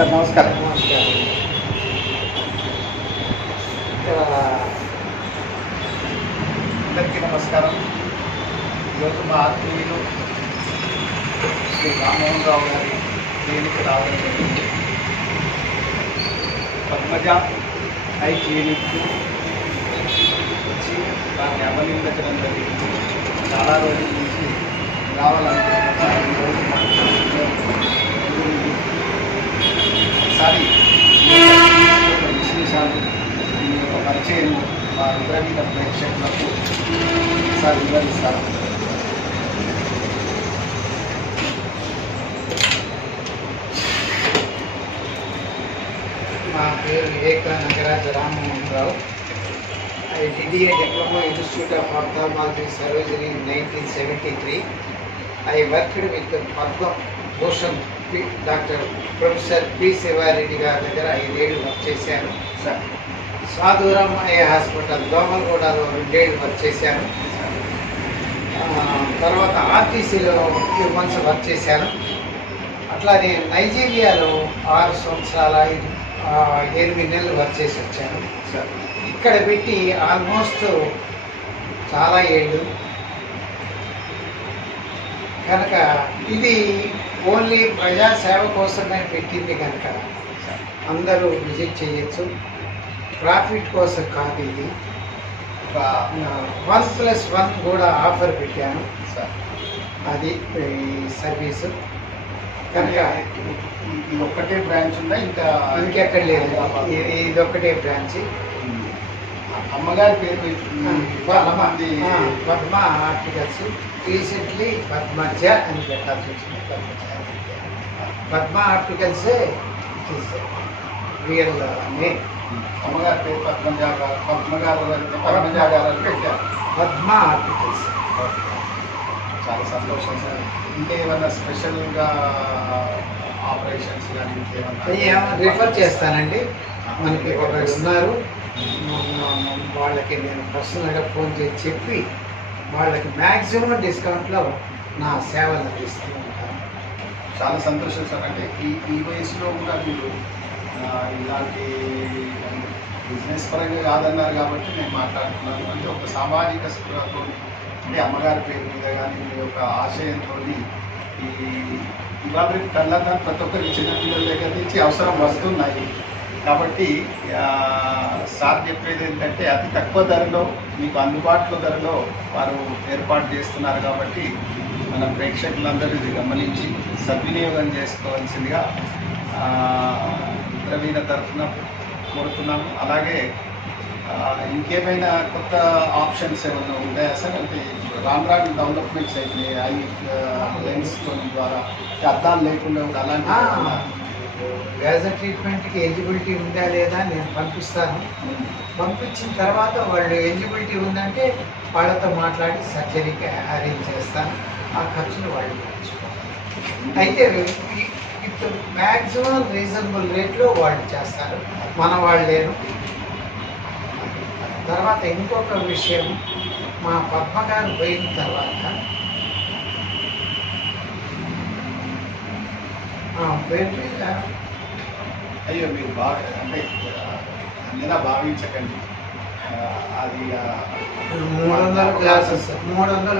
Sir నమస్కారం. నమస్కారం. అందరికీ నమస్కారం. ఈరోజు మా ఆత్మీయులు శ్రీ రామ్మోహన్ రావు గారి క్లినిక్ రావడం జరిగింది. పద్మజ ఐ క్లినిక్ వచ్చి దాన్ని అభినందించడం జరిగింది. చాలా రోజుల నుంచి రావాలనుకుంటున్నాను. ఈరోజు ఒకసారి విశేషాలు ఈ యొక్క పరిచయం మా రుద్రవీణ ప్రేక్షకులకు ఒకసారి వివరిస్తారు. మా పేరు వివేక నగరాజ Rammohan Rao. I did a diploma Institute of Ophthalmology Surgery in 1973. I worked with Padma Bhushan doctor professor P Sivareddy గారి దగ్గర 5 ఏళ్ళు వర్క్ చేశాను. సాధురామ్ ఐ హాస్పిటల్ దోమలగూడలో 2 ఏళ్ళు వర్క్ చేశాను. తర్వాత ఆర్టీసీలో ఫ్యూ మంత్స్ వర్క్ చేశాను. అట్లానే నైజీరియాలో 6 సంవత్సరాల 8 నెలలు వర్క్ చేసి వచ్చాను. ఇక్కడ పెట్టి ఆల్మోస్ట్ చాలా ఏళ్ళు కనుక ఇది ఓన్లీ ప్రజాసేవ కోసమే పెట్టింది కనుక అందరూ విజిట్ చేయొచ్చు. ప్రాఫిట్ కోసం కాదు. ఇది 1+1 కూడా ఆఫర్ పెట్టాను. అది సర్వీసు కనుక ఇది ఒక్కటే బ్రాంచ్ ఉందా? ఇంకెక్కడ లేదు. ఇది ఒక్కటే బ్రాంచ్. అమ్మగారి పేరు పద్మ ఆర్టికల్స్. రీసెంట్లీ పద్మజ అని పెట్టాల్సి వచ్చింది. పద్మ ఆర్టికల్సే రియల్ నేమ్. అమ్మగారి పేరు పద్మజ గారు పెట్టారు. పద్మ ఆర్టికల్స్. చాలా సంతోషం సార్. ఇంకా ఏమన్నా స్పెషల్గా ఆపరేషన్స్ కానీ ఇంకేమన్నా రిఫర్ చేస్తానండి. మనకి ఒకరు ఉన్నారు, వాళ్ళకి నేను పర్సనల్గా ఫోన్ చేసి చెప్పి వాళ్ళకి మ్యాక్సిమం డిస్కౌంట్లో నా సేవలు అందిస్తూ ఉంటాను. చాలా సంతోషం సార్. అంటే ఈ వయసులో కూడా మీరు ఇలాంటి బిజినెస్ పరంగా కాదన్నారు కాబట్టి నేను మాట్లాడుతున్నాను. అంటే ఒక సామాజిక స్పృహతో, అంటే అమ్మగారి పేరు మీద కానీ మీ యొక్క ఆశయంతో ఇవాళ కళ్ళన్నా ప్రతి ఒక్కరికి చిన్నపిల్లల దగ్గర నుంచి అవసరం వస్తున్నాయి. కాబట్టి సార్ చెప్పేది ఏంటంటే అతి తక్కువ ధరలో మీకు అందుబాటులో ధరలో వారు ఏర్పాటు చేస్తున్నారు. కాబట్టి మన ప్రేక్షకులందరూ ఇది గమనించి సద్వినియోగం చేసుకోవాల్సిందిగా రుద్రవీణ తరఫున కోరుతున్నాము. అలాగే ఇంకేమైనా కొత్త ఆప్షన్స్ ఏమైనా ఉంటాయా సార్? అంటే రాను డెవలప్మెంట్స్ అయినాయి ఐ లెన్స్ ద్వారా అద్దాలు లేకుండా కూడా అలాంటి లేజర్ ట్రీట్మెంట్కి ఎలిజిబిలిటీ ఉందా లేదా నేను పంపిస్తాను. పంపించిన తర్వాత వాళ్ళు ఎలిజిబిలిటీ ఉందంటే వాళ్ళతో మాట్లాడి సర్జరీకి అరేంజ్ చేస్తాను. ఆ ఖర్చులు వాళ్ళు పంపించుకోవాలి. అయితే విత్ మ్యాక్సిమం రీజనబుల్ రేట్లో వాళ్ళు చేస్తారు, మన వాళ్ళేను. తర్వాత ఇంకొక విషయం, మా పద్మగారు పోయిన తర్వాత పేరు మీద అయ్యో మీరు బాగా అంటే అన్నిలా భావించకండి. అది 300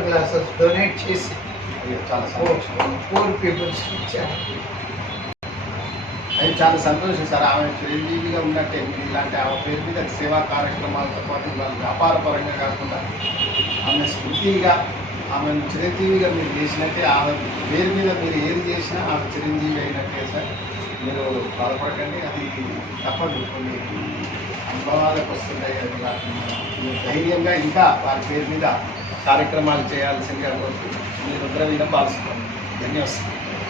గ్లాసెస్ డొనేట్ చేసి అయ్యో చాలా సంతోషం. 4 పీపుల్స్ ఇచ్చారు. అది చాలా సంతోషం సార్. ఆమె చిరంజీవిగా ఉన్నట్టే మీరు ఇలాంటి ఆమె పేరు మీద సేవా కార్యక్రమాలతో పాటు ఇవాళ వ్యాపార పరంగా కాకుండా ఆమె స్మృతిగా ఆమెను చిరంజీవిగా మీరు చేసినట్టే ఆమె పేరు మీద మీరు ఏది చేసినా ఆమె చిరంజీవి అయినట్టే సార్. మీరు బాధపడకండి, అది తప్పదు. కొన్ని అనుభవాలకు వస్తున్నాయి. మీరు ధైర్యంగా ఇంకా వారి పేరు మీద కార్యక్రమాలు చేయాల్సిందిగా కోరుతూ మీరు రుద్రవీణ భావిస్తున్నాను. ధన్యవాదాలు.